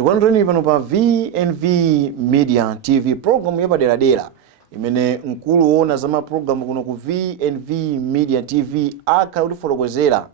Tikulandirani pano pa VNV Media TV program yapadera imene mkulu woona za program kuno ku VNV Media TV akhala kutifotokozera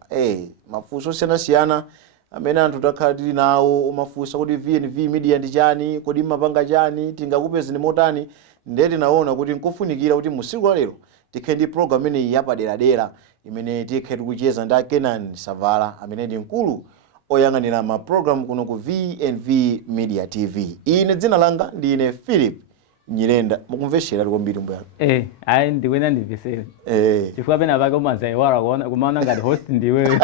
mafunso osiyanasiyana amene anthu takhala tili nawo umafunsa kuti VNV Media ndi chani, kodi mapanga chani, tingakupezeni motani. Ndiye tinaona kuti nkofunikira kuti musiku lero tikhale ndi program imene yapadera imene tikhale tikucheza ndi Kenan Savala amene ndi mkulu oyang'anira ma program kuno ku VNV Media TV. Ine dzina langa ndine Philip Nyirenda. Mukumveshera kwambiri mbuya. Ayi ndikwena ndimvesera. Chifukwa pena pake umazaiwala kumaona ngati host ndiwe.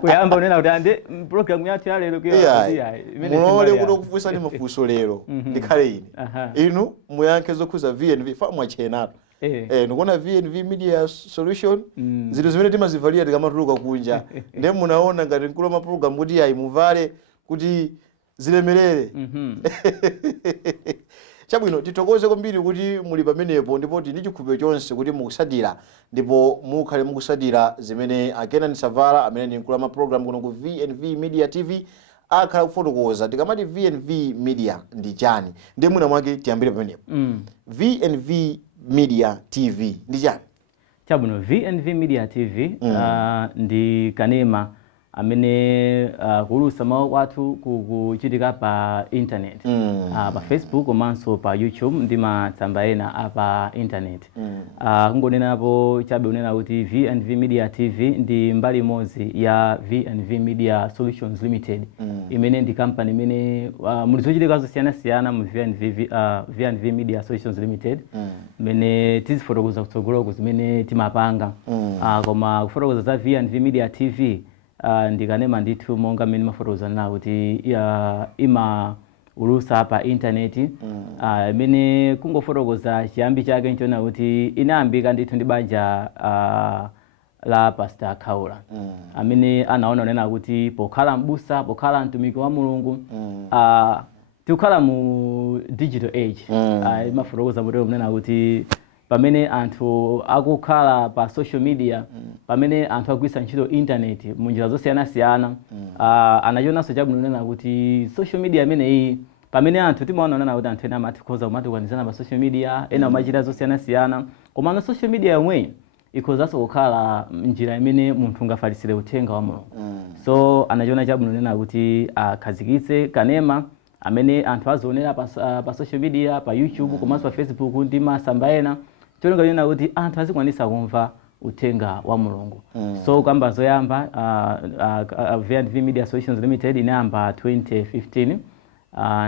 Kuyamba unena kuti ande program yathu ya lero kuya imene mulole kuti kufunsa ndi mafunso lero ndikhale ine. Inu muyankhe zokhuza VNV fa mwachena. Nikuona VNV Media Solution zinthu zimene timazivalia tikamatuluka kunja. Ndiye munaona ngati mkulu ma program kuti ayi muvale kuti zilemerere. Chabwino titokoze kwambiri kuti muli pamenepo ndipo ndi chikhupiro chonse kuti mukusatira ndipo mukhale mukusatira zimene Kenan Savala amene ndi mkulu ma program kuno ku VNV Media TV akhala kufotokoza. Tikamati VNV Media ndi chani ndiye mwina mwake tiyambire pamenepo. VNV Media TV ndi chani? Chabwino VNV Media TV ndi kanema amene kulusa mawu athu kuchitika pa internet, pa Facebook komanso pa YouTube ndi matsamba ena apa internet. Kungonenapo chabe unena kuti VNV Media TV ndi mbali imodzi ya VNV Media Solutions Limited imene ndi company imene muli zochitika zosiyanasiyana mu VNV Media Solutions Limited imene tizifotokoza kutsogoloko zimene timapanga. Koma kufotokoza za VNV Media TV ndikanema ndithu monga mmene mafotokoza nawo kuti ima ulusa pa internet imene kungofotokoza chiyambi chake nchona kuti inayambika ndithu ndi banja la Pastor Kaula amene anaona unena kuti pokhala mbusa, pokhala mtumiki wa Mulungu tikukhala mu digital age. Mafotokoza motero mnena kuti pamene anthu akukhala pa social media, pamene anthu akugwisa ntchito internet munjira zosiyanasiyana, anachionanso chabwino nena kuti social media imeneyi pamene anthu timaona nena kuti anthu ena amatikoza kumatukwanizana pa social media, ena umachita zosiyanasiyana, komano social media yomwe ikhozanso kukhala njira imene munthu ungafalisire uthenga wa Mulungu. So anachiona chabwino nena kuti akhazikitse kanema amene anthu azionera pa social media, pa YouTube komanso pa Facebook ndi masamba ena, chonga nena kuti anthu azikwanisa kumva uthenga wa Mulungu. So kamba zoyamba VNV Media Solutions Limited inayamba 2015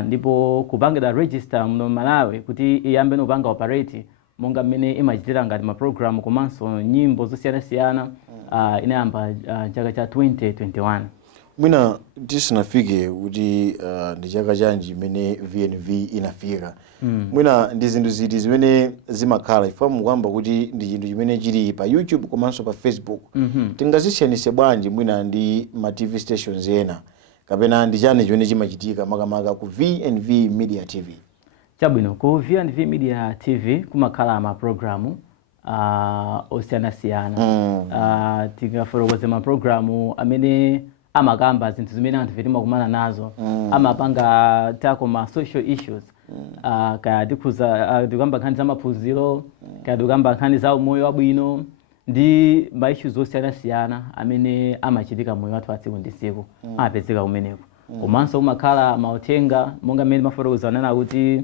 ndipo kupangida register muno Malawi kuti iyambe nopanga operate monga mmene imachitira ngati ma program komanso nyimbo zosiyanasiyana inayamba chaka cha 2021. Mwina tisanafike kuti ndi chaka chanji imene VNV inafika. Mwina ndi zinthu ziti zimene zimakhala ifamu kwamba kuti ndi chinthu chimene chili pa YouTube komanso pa Facebook. Tingazisiyanise bwanji mwina ndi ma TV stations ena kapena ndi chani chimene chimachitika makamaka ku VNV Media TV? Chabwino ku VNV Media TV kumakhala ma programu osiyanasiyana. Tingafotokoze ma programu amene amakamba zinthu zimene anthu timakumana nazo, amapanga tako ma social issues, kaya tikamba nkhani za maphunziro, kaya tikamba nkhani za umoyo wabwino ndi ma issues osiyanasiyana amene amachitika moyo wathu wa tsiku ndi tsiku amapezeka kumeneko. Komanso umakhala mauthenga monga mmene mafotokoza nena kuti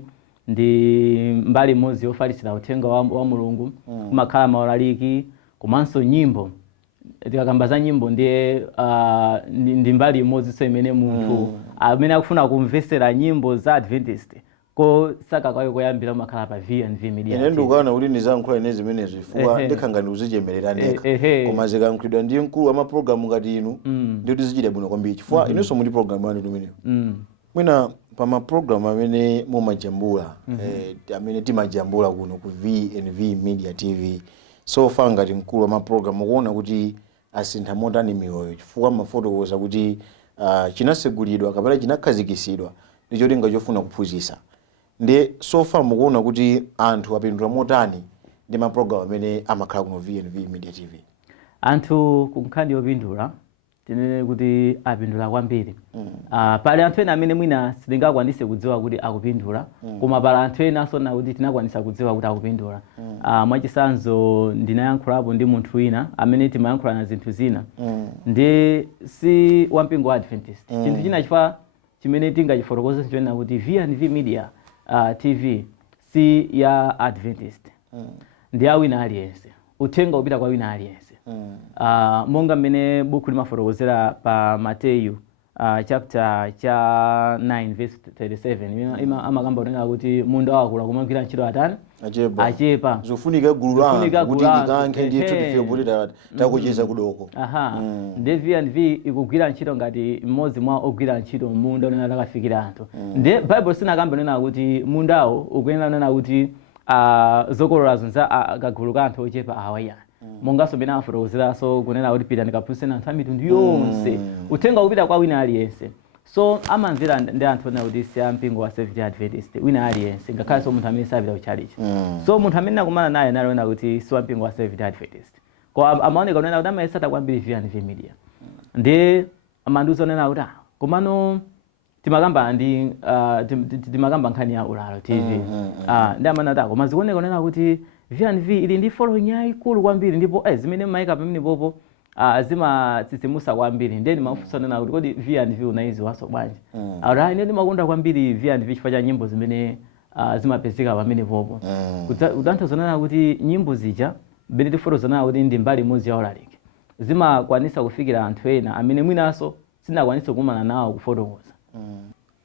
ndi mbali imodzi yofalisira uthenga wa Mulungu. Umakhala maulaliki komanso nyimbo. Tikakamba za nyimbo ndiye ndi mbali imodzi so imene munthu amene akufuna kumvesera nyimbo za Adventist ko saka kwayo koyambira umakhala pa VNV Media. Ine ndukana uli nizankhula ine zimene zifukwa ndikhanga ndiuzichemerera ndekha koma zikankhulidwa ndi mkulu wa ma program ngati inu ndi tizichita bwino kwambiri chifukwa inunso muli program yanu tumeneyo. Mwina pa ma program amene mumajambula amene timajambula kuno ku VNV Media TV, so far ngati mkulu wa ma program ukuona kuti asintha motani miyoyo chifukwa mafotokoza kuti chinasegulidwa kapena chinakhazikisidwa ndi cholinga chofuna kuphunzitsa. Ndi so far mukuona kuti anthu apindula motani ndi ma program amene amakhala kuno VNV Media TV? Anthu kunkhani yopindula tinene kuti apindula kwambiri. Pali anthu ena amene mwina sitingakwanise kudziwa kuti akupindula, koma pali anthu ena asona kuti tinakwanisa kudziwa kuti akupindula. Mwachisanzo ndinayankhulapo ndi munthu wina amene timayankhula na zinthu zina. Ndi si wampingo wa Adventist. Chinthu china chifukwa chimene tingachifotokoze chonena kuti V&V Media TV si ya Adventist. Ndi ya wina aliyense. Uthenga upita kwa wina aliyense. Monga mmene buku limafotokozera pa Mateyu chapter cha 9 verse 37 amakamba unena kuti munda wakula kumagwira ntchito atani achepa zofunika gulu langu kuti ndikanke ndiye tife kuti takucheza kudoko. Ndi V&V ikugwira ntchito ngati mmodzi mwa ogwira ntchito munda unena takafikira anthu. Ndi Bible sinakamba unena kuti mundawo ukuyenera unena kuti zokolola zonza kagulu ka anthu ochepa awaya. Mongaso bena afotokozeraso kunena kuti pita ndikaphunzitse anthu a mitundu yonse. Uthenga upita kwa wina aliyense. So amamvera ndi anthu ena kuti si ampingo wa Seventh-day Adventist wina aliyense ngakhale so munthu amene sapita kuchalichi. So munthu amene nakumana naye anaona kuti si wampingo wa Seventh-day Adventist. Kwa amaoneka kunena kuti amayesata kwambiri V&V Media. Ndi amanduza unena kuti komano timakamba nkhani ya Ulalo TV. Ndi amanati koma zikuoneka kunena kuti V&V ili ndi following yayikulu kwambiri ndipo zimene maika pamene popo zimatsitsimusa kwambiri. Ndi mafunso nena kuti kodi V&V unaiziwaso bwanji. Alright, ndi makonda kwambiri V&V chifukwa cha nyimbo zimene zimapezeka pamene popo. Kutanthauza nena kuti nyimbo zija bene tifotokoza nena kuti ndi mbali imodzi ya ulaliki zimakwanisa kufikira anthu ena amene mwinaso sinakwanisa kukumana nawo kufotokoza.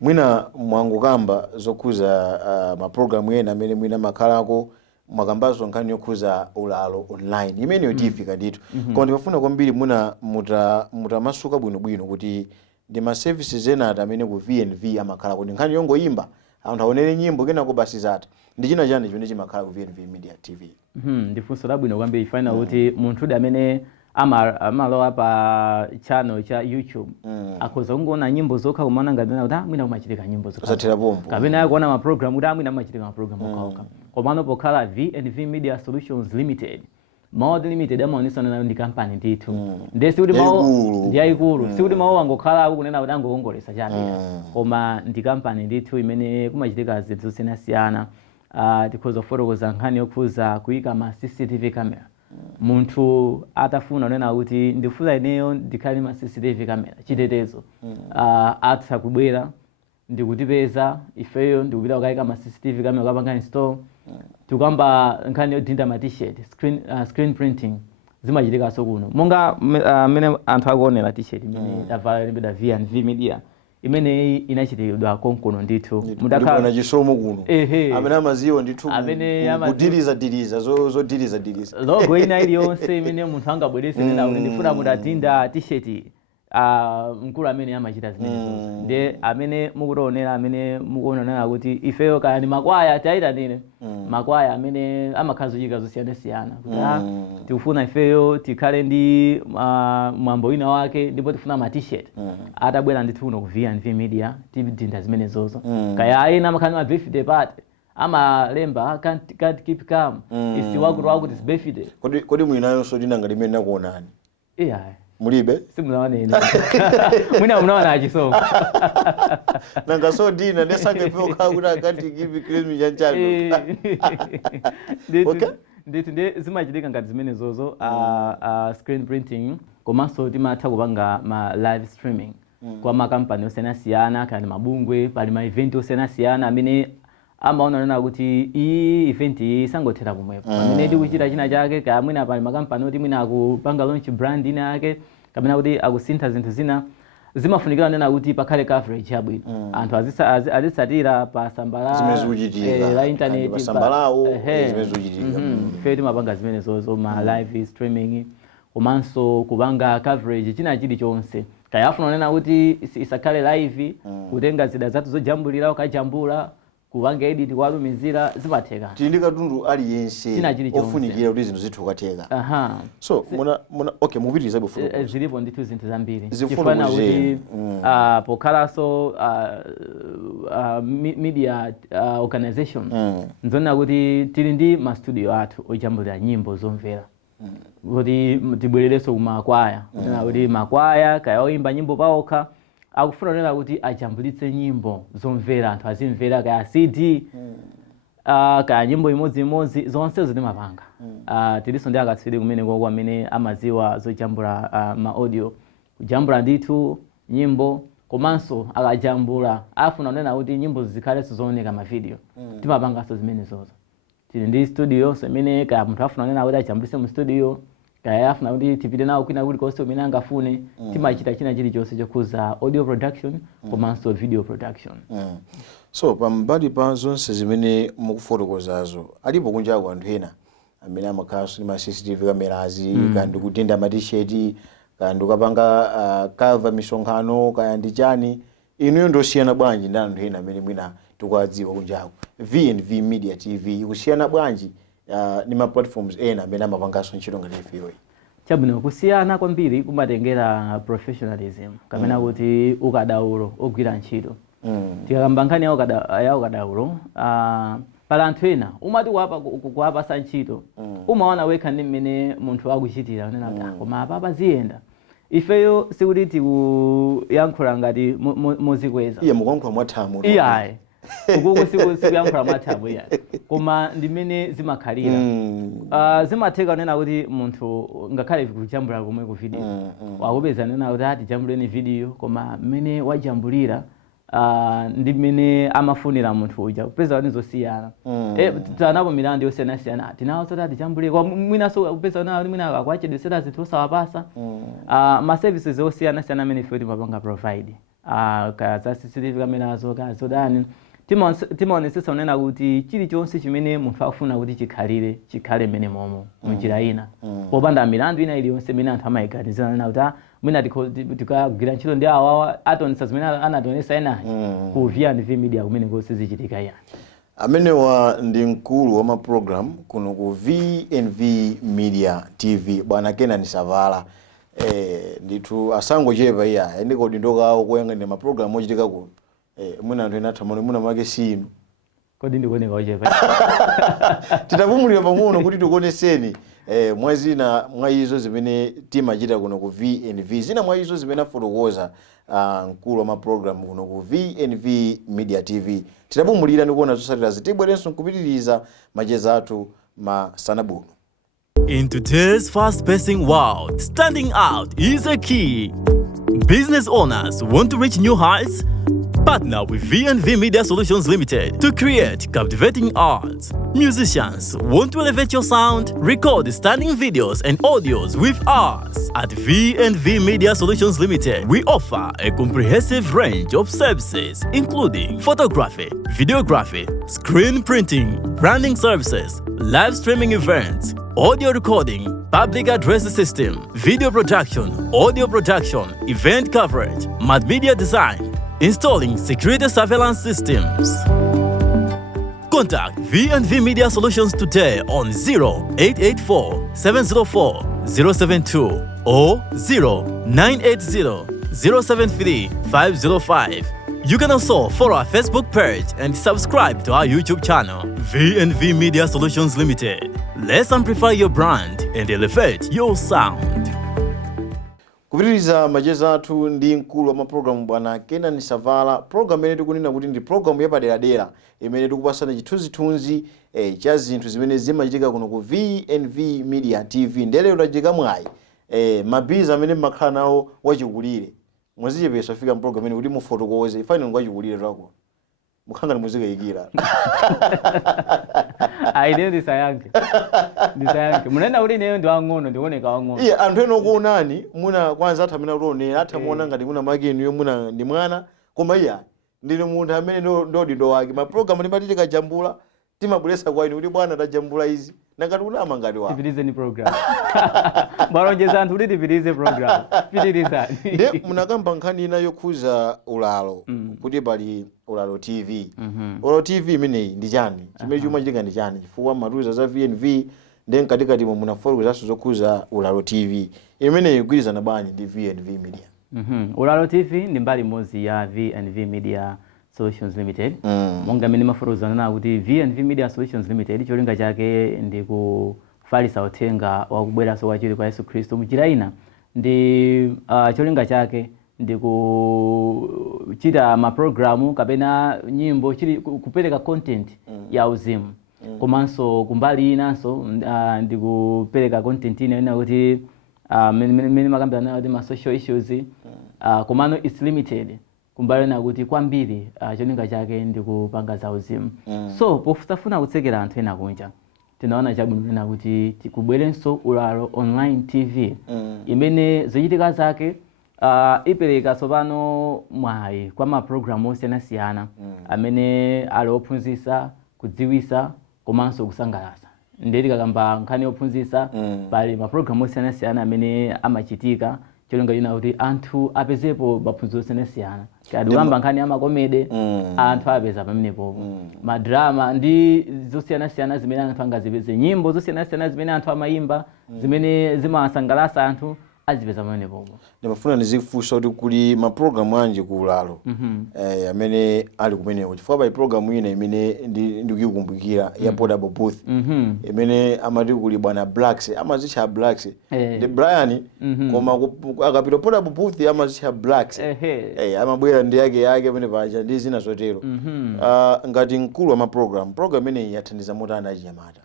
Mwina mwangukamba zokhuza maprogramu ena amene mwina makhalako mwakambazo nkhani yokhuza ulalo online imene yotifika ndithu. Koma ndimafuna kwambiri muna mutamasuka bwinobwino kuti ndi ma services ena amene ku V&V amakhala kuti nkhani yongoyimba anthu aonere nyimbo kenako basi zata ndi china chani chimene chimakhala ku V&V Media TV. Ndifunso labwino kwambiri ifana kuti munthu amene amalowa pa channel cha YouTube akhoza kungoona nyimbo zokha kumana ngati kuti mwina kumachitika nyimbo zokha zathera pompo kapena akuona ma program kuti mwina amachitika ma program okhaokha. Komano pokhala V&V Media Solutions Limited Maudi Limited amaonesa nena ndi company ndithu. Ndesi kuti mawu ndi yayikulu. Si kuti mawu angokhala kunena kuti angokongolesa chabe. Koma ndi company ndithu imene kumachitika zinthu zosiyanasiyana. Tikhoza kufotokoza nkhani yokhuza kuyika ma CCTV camera. Munthu atafuna unena kuti ndifuna ineyo ndikhale ma CCTV camera chitetezo. Atha kubwera ndikutipeza ifeyo ndikupita kukayika ma CCTV camera kapanga install. Tukamba nkhani yodinda ma t-shirt screen printing zimachitika so kuno. Monga mene anthu akuonera t-shirt imene tavala limbeda V&V Media imene inachitikidwa konkono ndithu mudakhala na chisomo kuno amene amaziwa ndithu kudiriza zodiriza logo ina iliyonse imene munthu angabwerese nena kuti ndifuna mudatinda t-shirt mkulu amene amachita zimenezo. Ndi amene mukuonera amene mukuonera kuti ifeyo kaya ni makwaya taita nene makwaya amene amakhala zochika zosiyanasiyana kuti tikufuna ifeyo tikhale ndi mwambo wina wake ndipo tifuna ma t-shirt atabwera ndithu kuno ku V&V Media tidinda zimenezozo. Kaya ayina amakhala ma birthday party amalemba can't keep calm isiwakuti wakuti is birthday. Kodi mwinayonso dinanga limene nakuonani mulibe simunaone ine mwina munaona achisomo nanga so dina nesangepewa kuti akati give Christmas chanchalo. Ndithu ndi zimachitika ngati zimenezozo screen printing komanso timatha kupanga ma live streaming kwa makampani osiyanasiyana kana mabungwe pali ma event osiyanasiyana amene amaona nena kuti iyi event isangothera pomwepo amene tikuchita china chake kaya mwina pali makampani oti mwina akupanga launch brand ina yake kapena kuti akusintha zinthu zina zimafunikira nena kuti pakhale coverage yabwino. Anthu azitsatira pa sambala la internet pa sambalawo zimezochitika. Ife timapanga zimenezozo ma live streaming komanso kupanga coverage china chilichonse kaya afuna nena kuti isakhale live kutenga zida zathu zojambulira ukajambula kupanga edit kwalumizira zimatheka. Tindi katundu aliyense ofunikira kuti zinthu zithu ukatheka. So okay mupitiriza before zilipo ndithu zinthu zambiri chifana kuti pokhalaso media organization nzona kuti tili ndi ma studio athu ojambulira nyimbo zomvera kuti tibwerereso kumakwaya kuti makwaya kaya oimba nyimbo paokha akufuna kunena kuti ajambulitse nyimbo zomvera anthu azimvera kaya CD kaya nyimbo imodzi zonse zitimapanga tiliso ndi akatswiri kumene koko amene amaziwa zojambula ma audio kujambula ndithu nyimbo komanso akajambula afuna kunena kuti nyimbo zikhalenso zooneka ma video timapanganso zimene zozo tili ndi studio semene kaya munthu afuna kunena kuti ajambulise mu studio kaya afuna kuti tipite nawo kwina kulikonse umene angafune timachita china chilichonse chokhuza audio production komanso video production. So pambali pa zonse zimene mukufotokozazo alipo kunjako anthu ena amene amakhalanso ndi ma CCTV camerazi kandi kutenda ma t-shirt kandi ukapanga cover misonkhano kaya ndi chani inuyo ndosiyana bwanji ndi anthu ena amene mwina tikuwadziwa kunjako? V&V Media TV kusiyana bwanji ni ma platforms ena amene amapanganso ntchito ngati ifeyo? Chabwino, kusiyana kwambiri kumatengera professionalism kapena kuti ukadaulo ogwira ntchito. Tikakamba nkhani ya ukadaulo pala anthu ena umati kuwapasa ntchito umaona wekha ndi mmene munthu akuchitira kunena koma apa ziyenda ifeyo sikuti tikuyankhula ngati mozikweza mukuyankhula mwathamu iyayi ukuko sikuyankhula mwathamu iyayi koma ndi mmene zimakhalira zimatheka kunena kuti munthu ngakhale kujambula komwe ku video wakupeza nena kuti atijambuleni video koma mmene wajambulira ndi mmene amafunira munthu uja kupeza kuti zosiyana tanapo milandu yosiyanasiyana tinawo zoti atijambulire kwa mwinaso kupeza kuti mwina akwachedwesera zinthu osawapasa ma services osiyanasiyana amene ife timapanga provide kaya za CCTV cameras kaya zodani timaonesesa unena kuti chilichonse chimene munthu afuna kuti chikhale mmene momo munjira ina popanda milandu ina iliyonse imene anthu amayiganizira nena kuti mwina tikagwira ntchito ndi awawa atonesa zimene anatonesa enayi ku V&V Media kumene konse zichitika yani. Amenewa ndi mkulu wa ma program kuno ku V&V Media TV bwana Kenan Savala. Ndithu asangochepa iya ndikodi ndokawo kuyang'anira ma program ochitika kuno mwina anthu ena athamano mwina make sinu kodi ndikuoneka ochepa titapumulira pang'ono kuti tikuoneseni mwa izo zimene timachita kuno ku V&V zina mwa izo zimene afotokoza mkulu wa ma program kuno ku V&V Media TV. Titapumulira ndikuona zotsatira zitibwerenso kupitiriza macheza athu masana buno. In today's fast-pacing world, standing out is a key. Business owners want to reach new heights? Partner with V&V Media Solutions Limited to create captivating arts. Musicians want to elevate your sound? Record stunning videos and audios with us. At V&V Media Solutions Limited, we offer a comprehensive range of services including photography, videography, screen printing, branding services, live streaming events, audio recording, public address system, video production, audio production, event coverage, multimedia design, installing security surveillance systems. Contact V&V Media Solutions today on 0884 704 072 or 0980 073 505. You can also follow our Facebook page and subscribe to our YouTube channel, V&V Media Solutions Limited. Let's amplify your brand and elevate your sound. Kupitiriza macheza athu ndi mkulu wa ma program bwana Kenan Savala. Program imene tikunena kuti ndi program yapaderadera imene tikupasana chithunzithunzi cha zinthu zimene zimachitika kuno ku V&V Media TV. Ndele utajika mwayi mabiza amene mmakhala nawo wachikulire mwazichepesa fika program imene kuti mufotokoze ifane ngwachikulire twako mukhanga ni muzika ikira aide ndisayanke munena kuti neyo ndi wang'ono ndikuoneka wang'ono anthu eno kuonani muna kwanza athamena kutonera athamuona ngati muna makeni yo muna ndi mwana koma iya ndine munthu amene ndo wake ma program ndimati tikajambula timabweresa kwa ine kuti bwana tajambula izi nangati unama ngati wako tipitizeni program balonjeza anthu kuti tipitize program pitirizani nde munakamba nkhani ina yokhuza ulalo kuti pali Ulalo TV. Ulalo TV imeneyi ndi chani chimene chimachitika ndi chani chifukwa matuza za V&V ndi mkatikati mwa munafotokoza zokhuza Ulalo TV imeneyi igwirizana bwanji ndi V&V Media? Ulalo TV ndi mbali imodzi ya V&V Media Solutions Limited. Monga mene mafotokoza nana kuti V&V Media Solutions Limited cholinga chake ndi kufalisa uthenga wakubweranso kwa kwa Yesu Khristu. Munjira ina ndi cholinga chake ndi kuchita maprogramu kapena nyimbo chili kupereka content ya uzimu. Komanso kumbali inanso ndi kupereka content ina kuti mene makambirana kuti ma social issues komano is limited kumbali na kuti kwambiri cholinga chake ndi kupanga za uzimu. So pofuna kutsekera anthu ena kunja tinaona chabwino na kuti tikubwerenso Ulalo Online TV imene zochitika zake ipereka tsopano mwayi kwa maprogramu osiyanasiyana amene ali ophunzitsa, kudziwitsa komanso kusangalatsa. Ndeti kakamba nkhani yophunzitsa pali maprogramu osiyanasiyana amene amachitika cholinga china kuti anthu apezepo maphunziro osiyanasiyana. Kadi wamba nkhani ya makomede anthu apeza pamenepo, madrama ndi zosiyanasiyana zimene anthu angazipeze, nyimbo zosiyanasiyana zimene anthu amayimba zimene zimawasangalatsa anthu azipeza pamenepo. Ndimafuna ndizifunsa kuti kuli maprogramu anji ku Ulalo amene ali kumeneko, chifukwa pali programu ina imene ndikuikumbukira ya Portable Booth imene amati kuli bwana Blacks, amazitcha Blacks ndi Brian koma akapita Portable Booth amazitcha Blacks amabwera ndi yake amene pacha ndi zina zotero. Ngati mkulu wa program imene yathandiza motani achinyamata?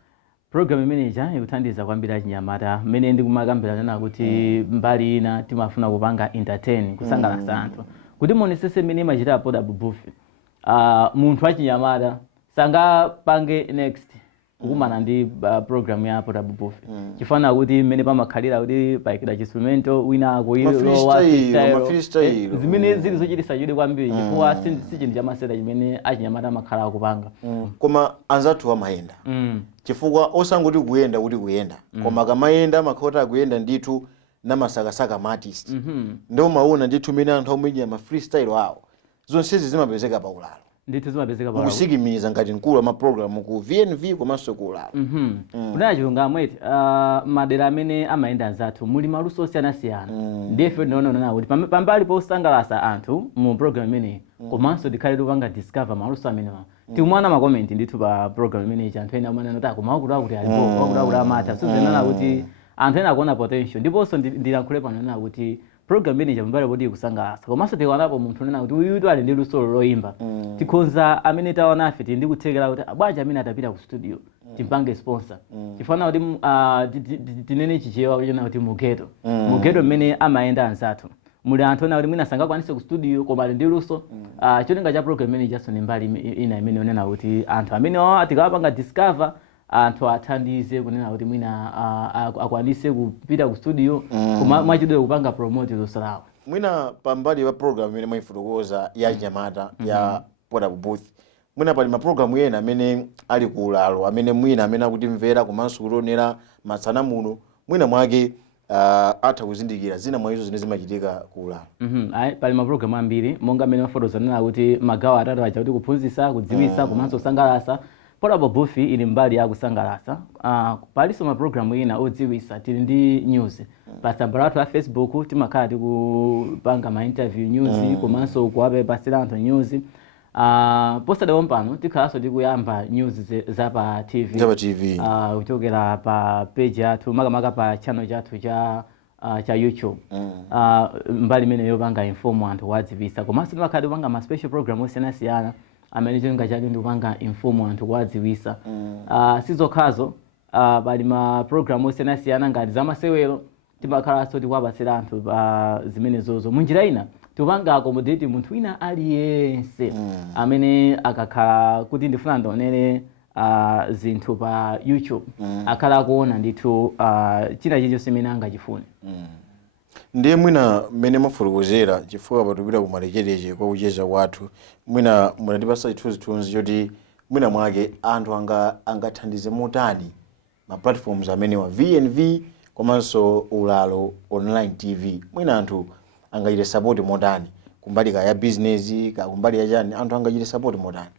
Program manager ikuthandiza kwambiri achinyamata mmene ndikumakambirana kuti mbali ina timafuna kupanga entertain, kusangalatsa anthu kuti muonesese mmene machita Portable Booth. Munthu achinyamata sangapange next kukumana ndi program ya Portable Booth chifana kuti mmene pamakhalira kuti paikida instrumento wina akuilowa freestyle zimene zili zochititsa chidwi kwambiri chifukwa si chinthu chamasera chimene achinyamata amakhala akupanga. Koma anzathu amayenda chifukwa osangoti kuyenda kuti kuyenda koma kamayenda amakhala akuyenda ndithu namasakasaka ma artist ndio maona ndithu mmene anthu amenya ma freestyle awo zonsezi zimapezeka pa Ulalo. Ndithu zimapezeka pa Ulalo kusikimiza ngati mkulu wa maprogramu ku VNV komanso ku Ulalo. Kunali chilungamo eti madera amene amayenda anzathu muli maluso osiyanasiyana ndife ndinaona kuti pambali posangalatsa anthu mu program imeneyi komanso tikhale tikupanga discover maluso amenewa. Tikumana ma comment ndithu pa program imeneyi anthu ena amene anati kumakuti akuti alipo akuti amata sizonena kuti anthu ena akuona potential. Ndiponso ndilankhule pano kuti program manager mbale bodi kusangalatsa komanso tikuonapo munthu nena kuti uyu ali ndi luso loyimba tikhonza amene taona afe ndi kuthekera kuti bwaja amene atapita ku studio timpange sponsor tifana kuti tinene chichewa kuchona kuti mugeto mmene amayenda anzathu muli anthu na kuti mwina sangakwanise ku studio koma ali ndi luso. Cholinga cha program manager so ni mbali ina imene onena kuti anthu amene tikawapanga discover anthu athandize kunena kuti mwina akwanise kupita ku studio mwachidwe kupanga promote luso lawo. Mwina pambali pa program imene mwayifotokoza ya chinyamata ya Portable Booth mwina pali maprogramu ena amene ali ku Ulalo amene mwina amene akuti mvera komanso kuonera masana muno mwina mwake atha kuzindikira zina mwa izo zine zimachitika ku Ulalo. Pali maprogramu ambiri monga amene mafotokoza nena kuti magawo atatu acha kuti kuphunzitsa, kudziwitsa komanso kusangalatsa. Portable Booth ili mbali ya kusangalatsa. Paliso maprogramu ina odziwitsa tili ndi news. Pasambala athu a Facebook timakhala tikupanga ma interview news komanso kuwapasira anthu news. Postada wompano tikhalanso tikuyamba news za pa TV. Kuchokera pa page athu makamaka pa channel chathu cha YouTube. Mbali imene yopanga inform anthu wadziwitsa komanso timakhala tikupanga ma special program osiyanasiyana amene cholinga chake ndikupanga inform anthu wadziwitsa. Sizokhazo pali ma program osiyanasiyana ngati za masewero timakhalanso tikuwapasira anthu zimenezozo. Munjira ina tikupanga accommodate munthu wina aliyense amene akakhala kuti ndifuna ndionere zinthu pa YouTube akhala kuona ndithu china chilichonse imene angachifune. Ndiye mwina mmene mafotokozera chifukwa patupita kumalechereche kwa kucheza kwathu mwina munatipasa chithunzithunzi choti mwina mwake anthu angathandize motani ma platforms amene wa VNV komanso Ulalo Online TV mwina anthu angachite support motani kumbali ya business ka kumbali ya chani anthu angachite support motani.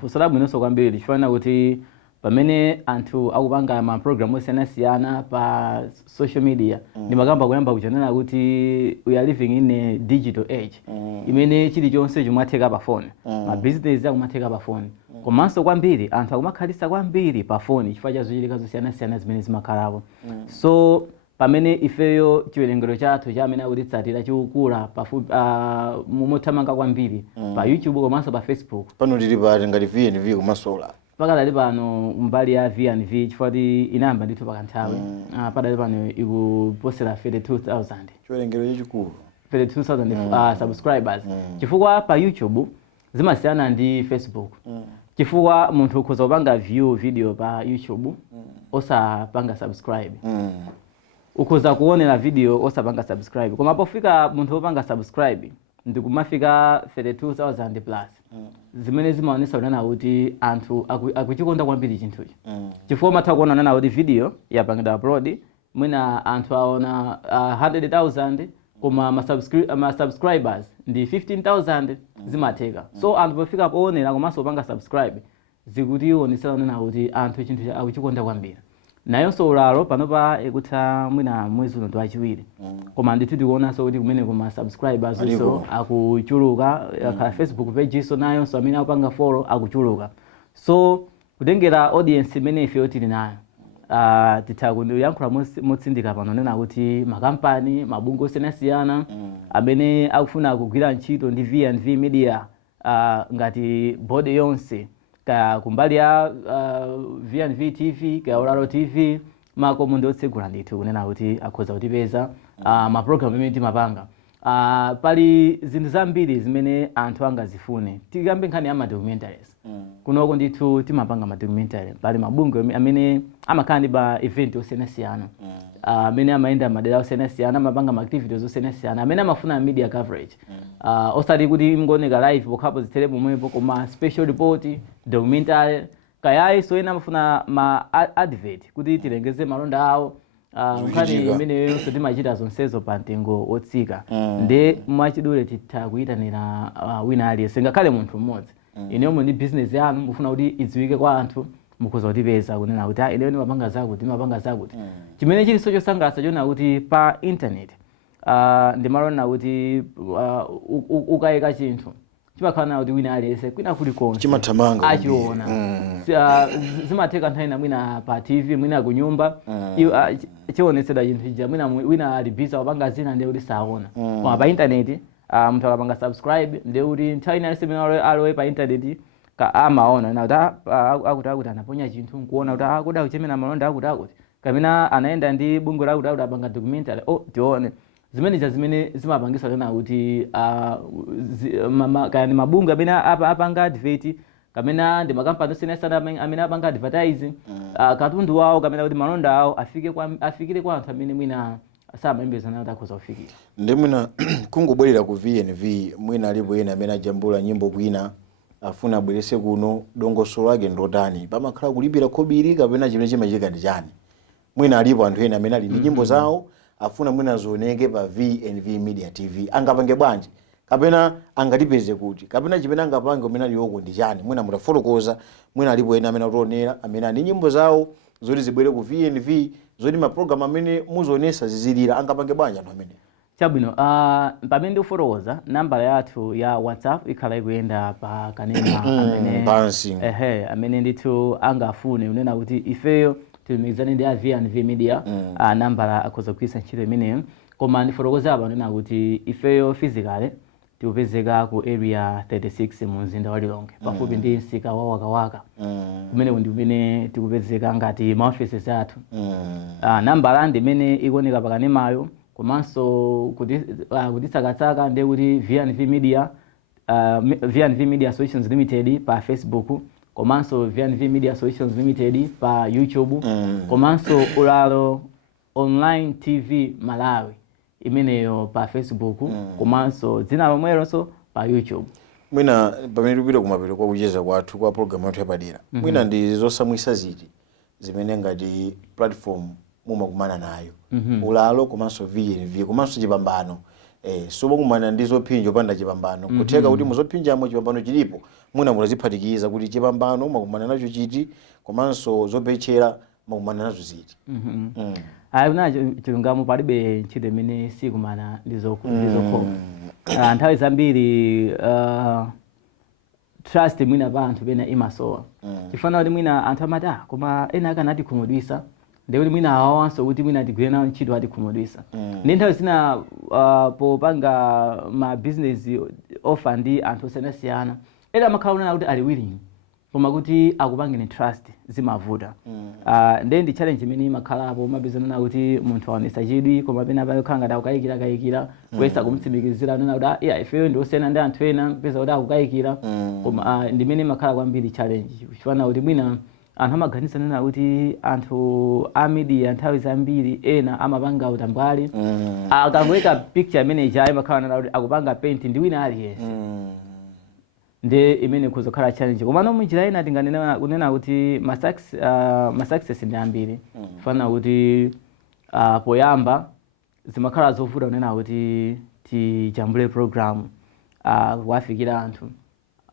Funso labwinonso kwambiri chifukwa kuti pamene anthu akupanga ma program osiyanasiyana pa social media ndimakamba kuyamba kuchonera kuti we are living in a digital age imene chilichonse chimatheka pa phone ma business akumatheka pa phone komanso kwambiri anthu akumakhalisa kwambiri pa phone chifukwa cha zochitika zosiyanasiyana zimene zimakhalapo so pamene ifeyo chiwerengero chathu cha amene akutitsatira chikukula pafupi mothamanga kwambiri pa YouTube komanso pa Facebook pano tili pati ngati VNV komanso pakadali pano mbali ya VNV chifukwa inayamba ndithu pakanthawi padali pano ikuposera 32,000 chiwerengero chachikulu 32,000 subscribers chifukwa pa YouTube zimasiyana ndi Facebook chifukwa munthu ukhoza kupanga view video pa YouTube osapanga subscribe ukhoza kuonera video osapanga subscribe koma pofika munthu opanga subscribe ndikumafika 32,000 plus zimene zimaonesa kunena kuti anthu akuchikonda kwambiri chinthuchi chifukwa matha kuona nena kuti video yapangidwa upload mwina anthu aona 100,000 koma ma subscribers ndi 15,000 zimatheka so anthu pofika poonera komanso opanga subscribe zikutionesera kunena kuti anthu chinthu akuchikonda kwambiri nayonso ulalo panopa ikutha mwina mwezi uno wachiwiri koma ndithu tikuonanso kuti kumene kuma subscribers so akuchuluka khala Facebook page so nayonso amene akupanga follow akuchuluka so kutengera audience imene ife tili nayo titha kuyankhula motsindika pano nena kuti makampani mabungwe osiyanasiyana amene akufuna kugwira ntchito ndi VNV Media ngati body yonse ka kumbali ya VNV TV ka Ulalo TV makomo ndi otsegula ndithu kunena kuti akhoza kutipeza ma program amene timapanga pali zinthu zambiri zimene anthu angazifune tikambe nkhani ya ma documentaries kunoko ndithu timapanga ma documentary pali mabungwe amene amakhala ndi ba event osiyanasiyana amene amayenda madera osiyanasiyana amapanga ma activities osiyanasiyana amene amafuna media coverage osati kuti ngooneka live pokhapo zithere pomwepo koma special report documentary kayayi so ena amafuna ma advert kuti tilengeze malonda awo nkhani imene yonse timachita zonsezo pa mtengo wotsika nde mwachidule titha kuyitanira wina aliyense ngakhale munthu mmodzi ineyo ndi business yanu mufuna kuti idziwike kwa anthu mukhoza kutipeza kunena kuti ineyo ndimapanga zakuti chimene chilinso chosangalatsa chona kuti pa internet ndimalona kuti ukayika chinthu chimakhala kuti wina aliyense kwina kulikonse chimathamanga achiona zimatheka nthawi ina mwina pa TV mwina kunyumba chionetsedwa chinthu chija mwina wina ali busy wapanga zina ndiye kuti saona koma pa internet munthu akapanga subscribe ndiye kuti nthawi ina aliyense mwina alowe pa internet amaona na kuti akuti anaponya chinthu nkuona kuti akuda kuchemena malonda akuti kamena anaenda ndi bungwe lakuti apanga documentary tione zimene zimapangisa kana kuti kaya mabungwe amene apanga advert kamena ndi makampani osiyanasiyana amene apanga advertising katundu wawo kamena kuti malonda awo afikire kwa anthu amene mwina samayembeza nayo akhoza kufikira ndi mwina kungobwerera ku VNV mwina alipo ena amene ajambula nyimbo kwina afuna abwerese kuno dongosolo lake ndotani pamakhala kulipira khobiri kapena chimene chimachitika ndi chani mwina alipo anthu ena amene ali ndi nyimbo zawo afuna mwina zioneke pa VNV Media TV angapange bwanji kapena angatipeze kuti kapena chimene angapange umene aliyoko ndi chani mwina mutafotokoza mwina alipo ena amene akutionera amene ndi nyimbo zawo zoti zibwere ku VNV zoti ma program amene muzionesa zizilira angapange bwanji anthu amene chabwino pamene ndikufotokoza nambala yathu ya WhatsApp ikhala ikuyenda pa kanema amene amene ndithu angafune unena kuti ifeyo tilimizane ndi VNV Media nambala akhoza kugwiritsa ntchito imeneyo koma ndifotokoza apa nena kuti ifeyo physically tikupezeka ku area 36 mu mzinda wa Lilongwe pafupi ndi msika wa Wakawaka kumene ndi kumene tikupezeka ngati ma offices athu nambala ndi imene ikuoneka pa kanemayo komanso kuti tsakatsaka ndi kuti VNV Media Solutions Limited pa Facebook komanso VNV Media Solutions Limited pa YouTube komanso Ulalo Online TV Malawi imeneyo pa Facebook komanso dzina lomweronso pa YouTube mwina pamene tikupita kumapeto kwa kucheza kwathu kwa program yathu yapadera mwina ndi zosamwisa ziti zimene ngati platform mumakumana nayo Ulalo komanso VNV komanso chipambano soba kumana ndizophinja opanda chipambano kutheka kuti muzophinjamo chipambano chilipo mwina muziphatikiza kuti chipambano makumana nacho chiti komanso zopechera makumana nazo ziti. Ayi una chilungamo palibe ntchito imene sikumana ndizokoma. Nthawi zambiri trust mwina pa anthu pena imasowa. Chifana kuti mwina anthu amati koma ena akanati khumudwisa ndekuti mwina awawanso kuti mwina tigwire nawo ntchito atikhumudwisa. Ndi nthawi zina popanga ma business offer ndi anthu osiyanasiyana ena amakhala kunena kuti ali willing koma kuti akupangeni trust zimavuta. Ndi ndi challenge imene imakhalapo mapeza nena kuti munthu aonesa chidwi koma pena pale kukhala ngati akukayikira kuyesa kumtsimikizira nena kuti ifeyo ndi osiyana ndi anthu ena peza kuti akukayikira koma ndimene imakhala kwambiri challenge chifana kuti mwina anthu amaganiza nena kuti anthu a media nthawi zambiri ena amapanga utambwali akangoyika picture imene ijayi imakhala nena kuti akupanga paint ndi wina aliyense. Ndi imene kuzokhala challenge komano munjira ina tinganena kunena kuti ma success ndi ambiri. Fana kuti poyamba zimakhala zovuta kunena kuti tijambule program kuwafikira anthu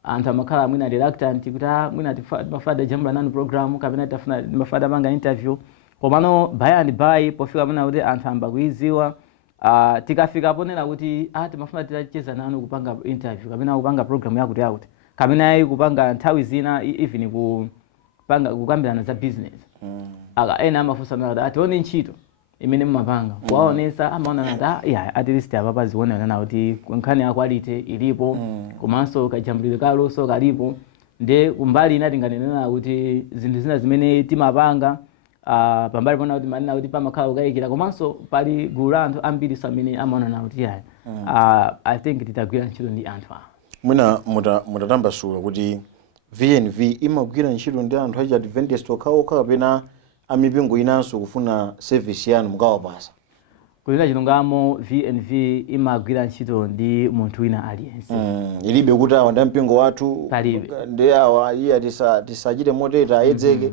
amakhala mwina reluctant kuti mwina mafada jambula nanu program kapena tafuna mafada manga interview komano by and by pofika mwina kuti anthu amba kuiziwa tikafika ponena kuti timafuna ticheza nanu kupanga interview kapena kupanga program yakuti kapena kupanga nthawi zina even kukambirana za business. Ena amafunsa nana kuti tione ntchito imene mmapanga kuwaonesa amaona nati at least apapa zionana kuti nkhani ya quality ilipo komanso kajambuliro kalonso kalipo. Ndi kumbali ina tinganena kuti zinthu zina zimene timapanga pambali pona kuti manena kuti pamakhala kukayikira komanso pali gulu la anthu ambiri amene amaona kuti I think titagwira ntchito ndi anthu mwina mutatambasula kuti VNV imagwira ntchito ndi anthu achi Adventist okhaokha kapena amipingo inanso kufuna service yanu mukawapasa. Kulina chilungamo VNV imagwira ntchito ndi munthu wina aliyense. Ilibe kuti awa ndi mpingo wathu ndi awa iye tisachite moteta ayedzeke.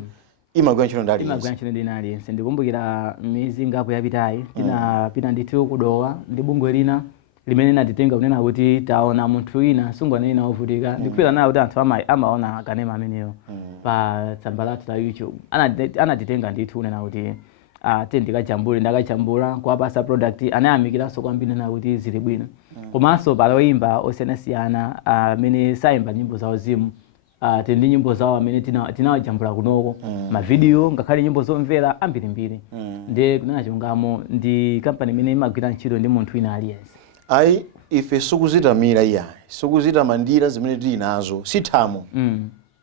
Imagwira ntchito ndi aliyense. Imagwira ntchito ndi aliyense. Ndikumbukira miezi ngapo yapitayi tinapita ndithu kudowa ndi bungwe lina limene natitenga kunena kuti taona munthu wina sungonena ovutika. Ndikuphira nayo kuti anthu amaona kanema ameneyo pa tsamba lathu la YouTube. Anatitenga ndithu kunena kuti ndikajambule ndakajambula kuwapasa product anayamikiranso kwambiri nena kuti zili bwino. Komanso pali oyimba osiyanasiyana amene sayimba nyimbo za uzimu ndi nyimbo zawo amene tinawajambula kunoko mavidiyo ngakhale nyimbo zomvera ambirimbiri. Ndi kunena chilungamo ndi kampani imene imagwira ntchito ndi munthu wina aliyense. Ayi ife sikuzitamira iyayi sikuzitamanira zimene tili nazo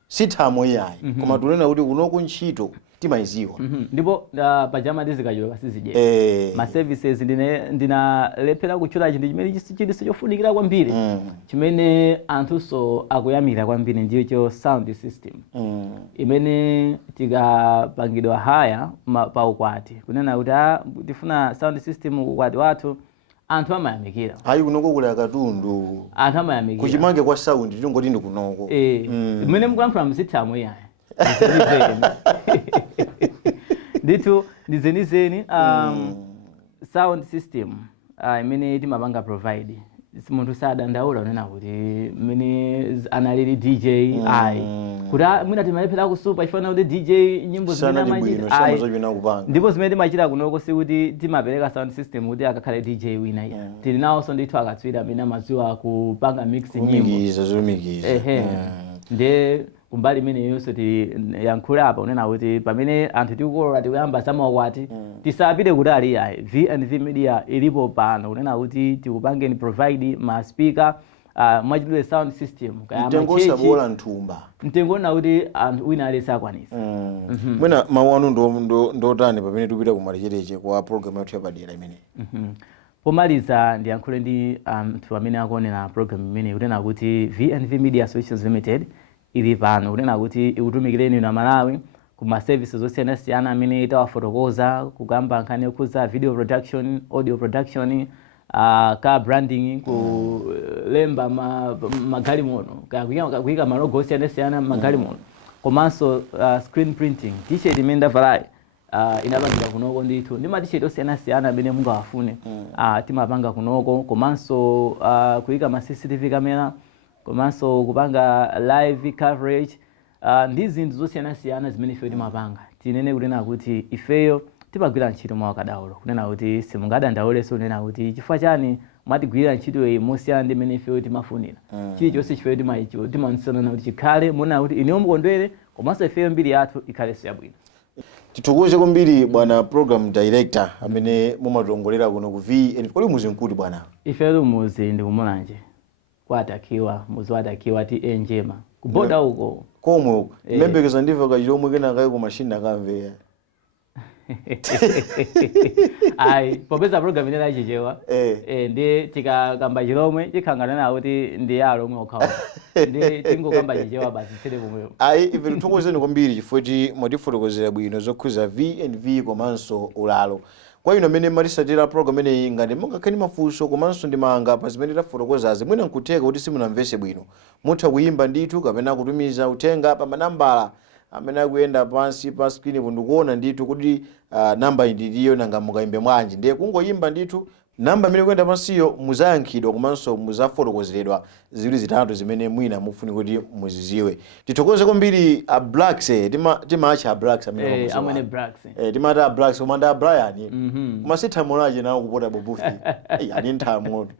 sithamo iyayi koma tunena kuti kunoko ntchito timayiziwa. Ndipo pajama tizikachoka sizidye ma services ndinalephera kuchula chinthu chimene chili chofunikira kwambiri chimene anthuso akuyamira kwambiri ndicho sound system imene tikapangidwa haya pa ukwati kunena kuti tifuna sound system ukwati wathu anthu amayamikira. Ayi kunoko kuli akatundu anthu amayamikira kuchimange kwa sound tingoti ndi kunoko imene mukulankhula msithamo iyayi nditu ndizenizeni sound system imene timapanga provide munthu sadandaula unena kuti mmene analili DJ kuti mwina timalephera kusupa ifana kuti DJ nyimbo zimene amachita ndipo zimene timachita kunoko sikuti timapereka sound system kuti akakhale DJ wina tili nawonso ndithu akatswiri amene amadziwa kupanga mix nyimbo ndi kumbali imene yonse tiyankhula apa unena kuti pamene anthu tikukolola tikuyamba zamaukwati tisapite kutali iyayi. VNV Media ilipo pano kunena kuti tikupangeni provide ma speaker mwachidule sound system mtengo sabola nthumba mtengo na kuti anthu wina aliyense akwanisa. Mwina mawu anu ndotani pamene tikupita kumalechereche kwa program yathu yapadera imene. Pomaliza ndiyankhule ndi anthu amene akuonera program imene kunena kuti VNV Media Solutions Limited ili pano kunena kuti ikutumikireni na Malawi kuma services osiyanasiyana amene itawafotokoza kugamba nkhani yokhuza video production, audio production, car branding, kulemba magalimoto, kuyika malogo osiyanasiyana magalimoto, komanso screen printing, t-shirt imene ndavala inapangidwa kunoko ndithu ndi matisheti osiyanasiyana amene mungawafune timapanga kunoko, komanso kuyika ma CCTV camera, komanso kupanga live coverage ndi zinthu zosiyanasiyana zimene ife timapanga. Tinene kunena kuti ifeyo timagwira ntchito mwakadaulo, kunena kuti simungadandaulenso kunena kuti chifukwa chani mwatigwirira ntchito iyi mosiyana ndi imene ifeyo timafunira. Chilichonse ifeyo timaonetsana kuti chikhale mona kuti ine mukondwere, komanso ifeyo mbiri yathu ikhalenso yabwino. Tithokoze kwambiri bwana program director amene mumatongolera kuno ku VNV. Kodi muzi nkuti bwana? Ifeyo muzi ndi kumulanje kwatakiwa, muzi watakiwa ti Enjema kuboda uko komwe membekeza ndiva kachomwe kena kayi ku machine akamve. Ai popeza program ine lachichewa ndi tikakamba chilomwe chikhangana nawo kuti ndi yalo omwe okhawa ndi tingokamba chichewa basi tsede pomwepo. Ai ife tithokozeni kwambiri chifukwa kuti mwatifotokozera bwino zokhuza VNV komanso ulalo. Kwa ino amene matisatira program ineyi ngati mungakhale mafunso komanso ndi manga pa zimene tafotokozazi mwina nkuteka kuti simunamvese bwino, mutha kuyimba ndithu kapena kutumiza uthenga pa manambala amene akuyenda pansi pa screen ndikuona ndithu kuti namba ndiyo nanga mukayimbe mwanji. Ndiye kungoyimba ndithu namba imene kuyenda pansiyo muzayankhidwa komanso muzafotokozeredwa ziwiri zitatu zimene mwina mufuni kuti muziziwe. Tithokoze kwambiri a Blacks, timacha a Blacks amene amene Blacks timata a Blacks komanda Brian koma sithamulaje nawo kupota bobufi ani nthamoto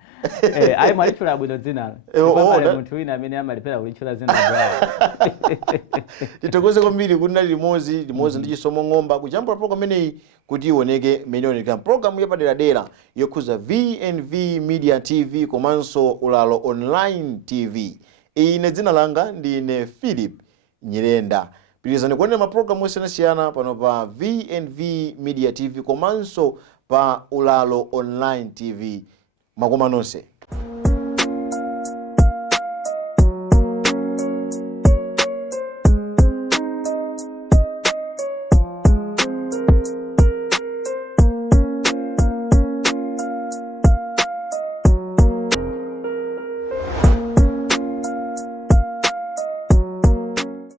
ai malipira bwino dzina munthu wina amene amalipira kulitchula dzina Brian. Tithokoze kwambiri kuti nali limodzi ndi chisomo ng'omba kujambula program imeneyi kuti ioneke miliyoni program yapaderadera yokhuza VNV Media TV komanso ulalo online TV. Ine dzina langa ndine Philip Nyirenda. Pirizani kuonera maprogramu osiyanasiyana pano pa VNV Media TV komanso pa ulalo online TV. Makoma nonse.